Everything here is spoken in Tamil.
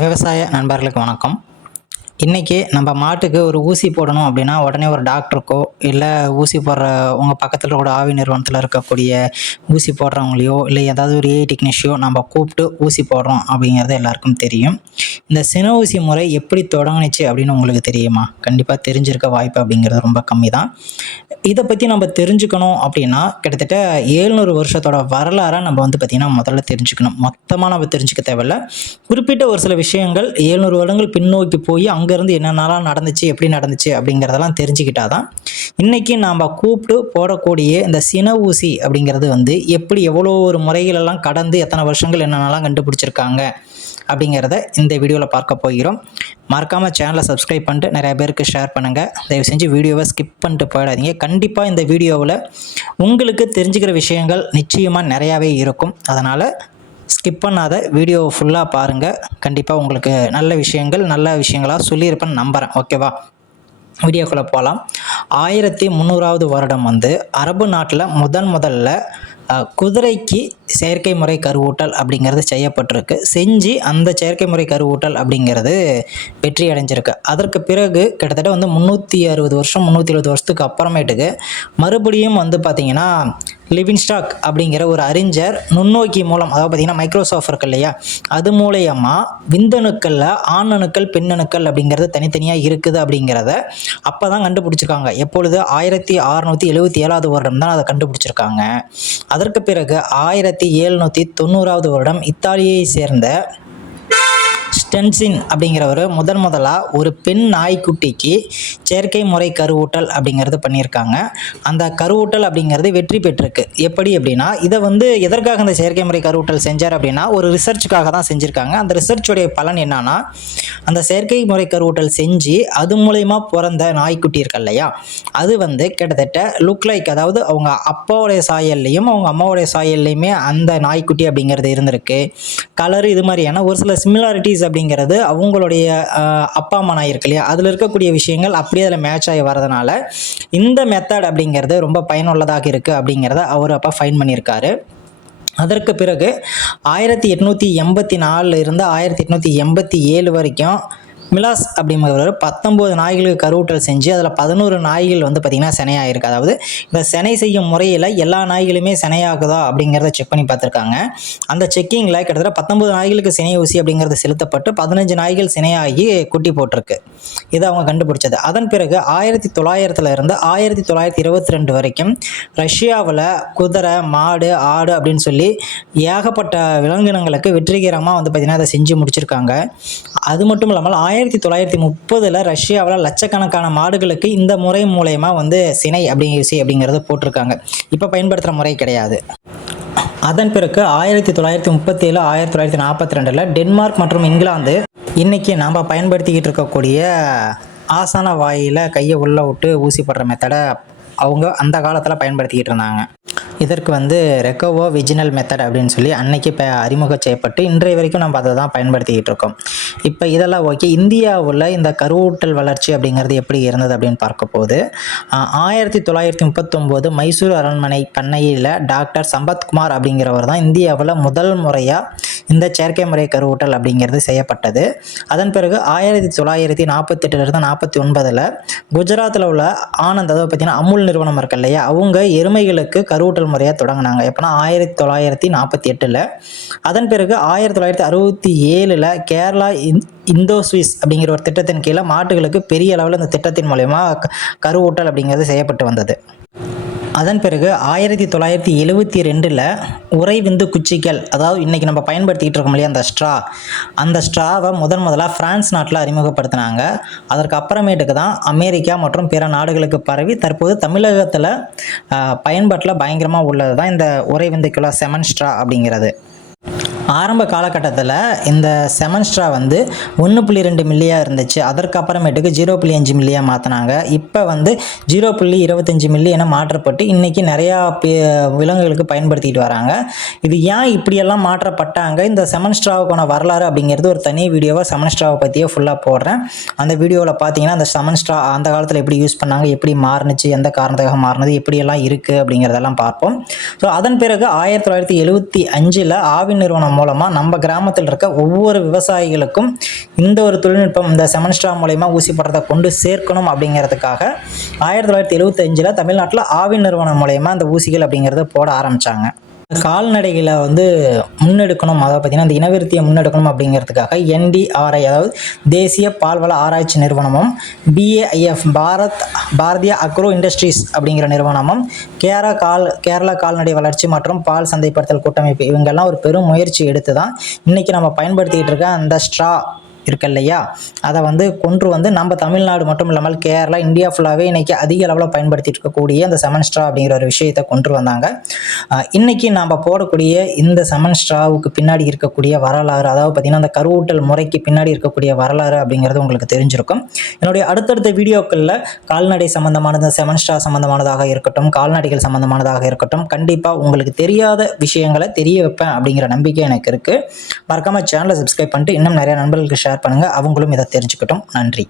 விவசாய நண்பர்களுக்கு வணக்கம். இன்றைக்கி நம்ம மாட்டுக்கு ஒரு ஊசி போடணும் அப்படின்னா உடனே ஒரு டாக்டருக்கோ இல்லை ஊசி போடுற உங்கள் பக்கத்தில் கூட ஆவி நிறுவனத்தில் இருக்கக்கூடிய ஊசி போடுறவங்களையோ இல்லை ஏதாவது ஒரு ஏஐ டெக்னீஷியோ நம்ம கூப்பிட்டு ஊசி போடுறோம் அப்படிங்கிறது எல்லாருக்கும் தெரியும். இந்த சின ஊசி முறை எப்படி தொடங்குனுச்சு அப்படின்னு உங்களுக்கு தெரியுமா? கண்டிப்பாக தெரிஞ்சிருக்க வாய்ப்பு அப்படிங்கிறது ரொம்ப கம்மி தான். இதை பற்றி நம்ம தெரிஞ்சுக்கணும் அப்படின்னா கிட்டத்தட்ட 700 வருஷத்தோட வரலாறை நம்ம பார்த்திங்கன்னா முதல்ல தெரிஞ்சுக்கணும். மொத்தமாக நம்ம தெரிஞ்சுக்க தேவையில்ல. குறிப்பிட்ட ஒரு சில விஷயங்கள் 700 வருடங்கள் பின்னோக்கி போய் அங்கேருந்து என்னென்னலாம் நடந்துச்சு, எப்படி நடந்துச்சு அப்படிங்கிறதெல்லாம் தெரிஞ்சுக்கிட்டாதான் இன்றைக்கி நாம் கூப்பிட்டு போடக்கூடிய இந்த சின ஊசி அப்படிங்கிறது எப்படி எவ்வளோ ஒரு முறைகளெல்லாம் கடந்து எத்தனை வருஷங்கள் என்னென்னலாம் கண்டுபிடிச்சிருக்காங்க அப்படிங்கிறத இந்த வீடியோவில் பார்க்க போகிறோம். மறக்காமல் சேனலை சப்ஸ்கிரைப் பண்ணிட்டு நிறைய பேருக்கு ஷேர் பண்ணுங்கள். தயவு செஞ்சு வீடியோவை ஸ்கிப் பண்ணிட்டு போயிடாதீங்க. கண்டிப்பாக இந்த வீடியோவில் உங்களுக்கு தெரிஞ்சுக்கிற விஷயங்கள் நிச்சயமாக நிறையாவே இருக்கும். அதனால் ஸ்கிப் பண்ணாத வீடியோவை ஃபுல்லாக பாருங்கள். கண்டிப்பாக உங்களுக்கு நல்ல விஷயங்களாக சொல்லியிருப்பேன்னு நம்புகிறேன். ஓகேவா? வீடியோக்குள்ளே போகலாம். 1300வது வருடம் அரபு நாட்டில் முதல்ல குதிரைக்கு செயற்கை முறை கருவூட்டல் அப்படிங்கிறது செய்யப்பட்டிருக்கு. செஞ்சு அந்த செயற்கை முறை கருவூட்டல் அப்படிங்கிறது வெற்றி அடைஞ்சிருக்கு. அதற்கு பிறகு கிட்டத்தட்ட 360 வருஷம் 370 வருஷத்துக்கு அப்புறமேட்டுக்கு மறுபடியும் பார்த்திங்கன்னா லிவின்ஸ்டாக் அப்படிங்கிற ஒரு அறிஞர் நுண்ணோக்கி மூலம், அதாவது பார்த்திங்கன்னா மைக்ரோசாஃப்ட் இருக்கு இல்லையா, அது மூலயமா விந்தணுக்களில் ஆணணுக்கள் பெண்ணணுக்கள் அப்படிங்கிறது தனித்தனியாக இருக்குது அப்படிங்கிறத அப்போ தான் கண்டுபிடிச்சிருக்காங்க. எப்பொழுது 1677வது வருடம் தான் அதை கண்டுபிடிச்சிருக்காங்க. அதற்கு பிறகு 1790வது வருடம் இத்தாலியை சேர்ந்த ஸ்டென்சின் அப்படிங்கிறவர் முதலாக ஒரு பெண் நாய்க்குட்டிக்கு செயற்கை முறை கருவூட்டல் அப்படிங்கிறது பண்ணியிருக்காங்க. அந்த கருவூட்டல் அப்படிங்கிறது வெற்றி பெற்றிருக்கு. எப்படி அப்படின்னா இதை எதற்காக அந்த செயற்கை முறை கருவூட்டல் செஞ்சார் அப்படின்னா ஒரு ரிசர்ச்சுக்காக தான் செஞ்சுருக்காங்க. அந்த ரிசர்ச்சுடைய பலன் என்னன்னா, அந்த செயற்கை முறை கருவூட்டல் செஞ்சு அது மூலயமா பிறந்த நாய்க்குட்டி இருக்கு இல்லையா, அது கிட்டத்தட்ட லுக் லைக், அதாவது அவங்க அப்பாவுடைய சாயல்லையும் அவங்க அம்மாவுடைய சாயல்லையுமே அந்த நாய்க்குட்டி அப்படிங்கிறது இருந்திருக்கு. கலரு இது மாதிரியான ஒரு சில சிமிலாரிட்டிஸ் அப்படிங்கிறது அவங்களுடைய அப்பா அம்மா நாய் இருக்கு இல்லையா, அதில் இருக்கக்கூடிய விஷயங்கள் அப்படியே அதில் மேட்ச் ஆகி வரதுனால இந்த மெத்தட் அப்படிங்கிறது ரொம்ப பயனுள்ளதாக இருக்குது அப்படிங்கிறத அவர் அப்போ ஃபைன் பண்ணியிருக்காரு. அதற்கு பிறகு 1884 இருந்து 1887 வரைக்கும் மிலாஸ் அப்படிங்கிறவர் 19 நாய்களுக்கு கருவூட்டல் செஞ்சு அதில் 11 நாய்கள் பார்த்திங்கன்னா சினையாகிருக்கு. அதாவது இந்த சினை செய்யும் முறையில் எல்லா நாய்களுமே சினையாகுதா அப்படிங்கிறத செக் பண்ணி பார்த்துருக்காங்க. அந்த செக்கிங்கில் கிட்டத்தட்ட 19 நாய்களுக்கு சினை ஊசி அப்படிங்கிறது செலுத்தப்பட்டு 15 நாய்கள் சினையாகி குட்டி போட்டிருக்கு. இதை அவங்க கண்டுபிடிச்சது. அதன் பிறகு 1900 இருந்து 1922 வரைக்கும் ரஷ்யாவில் குதிரை, மாடு, ஆடு அப்படின்னு சொல்லி ஏகப்பட்ட விலங்கினங்களுக்கு வெற்றிகரமாக பார்த்திங்கன்னா அதை செஞ்சு முடிச்சிருக்காங்க. அது மட்டும் இல்லாமல் 1930 ரஷ்யாவில் லட்சக்கணக்கான மாடுகளுக்கு இந்த முறை மூலயமா சினை அப்படிங்கிறது போட்டிருக்காங்க. இப்போ பயன்படுத்துகிற முறை கிடையாது. அதன் பிறகு 1937 1942 டென்மார்க் மற்றும் இங்கிலாந்து இன்றைக்கி நாம் பயன்படுத்திக்கிட்டு இருக்கக்கூடிய ஆசன வாயில் கையை உள்ளே விட்டு ஊசி போடுற மெத்தடை அவங்க அந்த காலத்தில் பயன்படுத்திக்கிட்டு இருந்தாங்க. இதற்கு ரெக்கோவோ விஜினல் மெத்தட் அப்படின்னு சொல்லி அன்னைக்கு அறிமுகம் செய்யப்பட்டு இன்றைய வரைக்கும் நம்ம அதை தான் பயன்படுத்திக்கிட்டு இருக்கோம். இப்போ இதெல்லாம் ஓகே. இந்தியாவில் இந்த கருவூட்டல் வளர்ச்சி அப்படிங்கிறது எப்படி இருந்தது அப்படின்னு பார்க்க போது 1939 மைசூர் அரண்மனை பண்ணையில் டாக்டர் சம்பத்குமார் அப்படிங்கிறவர் தான் இந்தியாவில் முதல் முறையாக இந்த செயற்கை முறை கருவூட்டல் அப்படிங்கிறது செய்யப்பட்டது. அதன் பிறகு 1948 49 குஜராத்தில் உள்ள ஆனந்த், அதாவது பார்த்தீங்கன்னா அமுல் நிறுவனம் இருக்கு இல்லையா, அவங்க எருமைகளுக்கு கருவூட்டல் முறையாக தொடங்கினாங்க. எப்போனா 1948. அதன் பிறகு 1967 கேரளா இந்தோ ஸ்விஸ் அப்படிங்கிற ஒரு திட்டத்தின் கீழே மாட்டுகளுக்கு பெரிய அளவில் இந்த திட்டத்தின் மூலயமா கருவூட்டல் அப்படிங்கிறது செய்யப்பட்டு வந்தது. அதன் பிறகு 1972 உறை விந்து குச்சிகள், அதாவது இன்றைக்கி நம்ம பயன்படுத்திக்கிட்டு இருக்கோம் இல்லையா அந்த ஸ்ட்ராவை முதலாக பிரான்ஸ் நாட்டில் அறிமுகப்படுத்தினாங்க. அதற்கு அப்புறமேட்டுக்கு தான் அமெரிக்கா மற்றும் பிற நாடுகளுக்கு பரவி தற்போது தமிழகத்தில் பயன்பாட்டில் பயங்கரமாக உள்ளது தான் இந்த உறை விந்துக்குள்ள செமன் ஸ்ட்ரா அப்படிங்கிறது. ஆரம்ப காலகட்டத்தில் இந்த செமன் ஸ்ட்ரா 1.2 மில்லியாக இருந்துச்சு. அதற்கு அப்புறமேட்டுக்கு 0.5 மில்லியாக மாற்றினாங்க. இப்போ 0.25 மில்லி என மாற்றப்பட்டு இன்றைக்கி நிறையா விலங்குகளுக்கு பயன்படுத்திக்கிட்டு வராங்க. இது ஏன் இப்படியெல்லாம் மாற்றப்பட்டாங்க, இந்த செமன் ஸ்ட்ராவுக்கான வரலாறு அப்படிங்கிறது ஒரு தனி வீடியோவாக செமன் ஸ்ட்ராவை பற்றியே ஃபுல்லாக போடுறேன். அந்த வீடியோவில் பார்த்தீங்கன்னா அந்த செமன் ஸ்ட்ரா அந்த காலத்தில் எப்படி யூஸ் பண்ணாங்க, எப்படி மாறுனுச்சு, எந்த காரணத்துக்காக மாறினது, எப்படியெல்லாம் இருக்குது அப்படிங்கிறதெல்லாம் பார்ப்போம். ஸோ அதன் பிறகு 1975 ஆவின் நிறுவனம் மூலமாக நம்ம கிராமத்தில் இருக்க ஒவ்வொரு விவசாயிகளுக்கும் இந்த ஒரு தொழில்நுட்பம், இந்த செமன் ஸ்ட்ரா மூலயமா ஊசி போடுறதை கொண்டு சேர்க்கணும் அப்படிங்கிறதுக்காக 1975 தமிழ்நாட்டில் ஆவின் நிறுவனம் மூலயமா இந்த ஊசிகள் அப்படிங்கிறத போட ஆரம்பித்தாங்க. கால்நடைகளை முன்னெடுக்கணும், அதாவது பார்த்திங்கன்னா இந்த இனவிருத்தியை முன்னெடுக்கணும் அப்படிங்கிறதுக்காக NDRI, அதாவது தேசிய பால்வள ஆராய்ச்சி நிறுவனமும், BAIF பாரதிய அக்ரோ இண்டஸ்ட்ரீஸ் அப்படிங்கிற நிறுவனமும், கேரளா கால்நடை வளர்ச்சி மற்றும் பால் சந்தைப்படுத்தல் கூட்டமைப்பு, இவங்கெல்லாம் ஒரு பெரும் முயற்சி எடுத்து தான் இன்றைக்கி நம்ம பயன்படுத்திக்கிட்டு இருக்க அந்த ஸ்ட்ரா இருக்கு இல்லையா, அதை கொண்டு நம்ம தமிழ்நாடு மட்டும் இல்லாமல் கேரளா, இந்தியா ஃபுல்லாகவே இன்றைக்கி அதிக அளவில் பயன்படுத்திட்டு இருக்கக்கூடிய அந்த செமன் ஸ்ட்ரா அப்படிங்கிற ஒரு விஷயத்தை கொண்டு வந்தாங்க. இன்றைக்கி நம்ம போடக்கூடிய இந்த செமன் ஸ்ட்ராவுக்கு பின்னாடி இருக்கக்கூடிய வரலாறு, அதாவது பார்த்திங்கன்னா அந்த கருவூட்டல் முறைக்கு பின்னாடி இருக்கக்கூடிய வரலாறு அப்படிங்கிறது உங்களுக்கு தெரிஞ்சிருக்கும். என்னுடைய அடுத்தடுத்த வீடியோக்களில் கால்நடை சம்மந்தமானது, செமன் ஸ்ட்ரா சம்மந்தமானதாக இருக்கட்டும், கால்நடைகள் சம்மந்தமானதாக இருக்கட்டும், கண்டிப்பாக உங்களுக்கு தெரியாத விஷயங்களை தெரிய வைப்பேன் அப்படிங்கிற நம்பிக்கை எனக்கு இருக்குது. மறக்காமல் சேனலை சப்ஸ்கிரைப் பண்ணிட்டு இன்னும் நிறைய நண்பர்களுக்கு ஷேர் பண்ணுங்கள், அவங்களும் இதை தெரிஞ்சுக்கட்டும். நன்றி.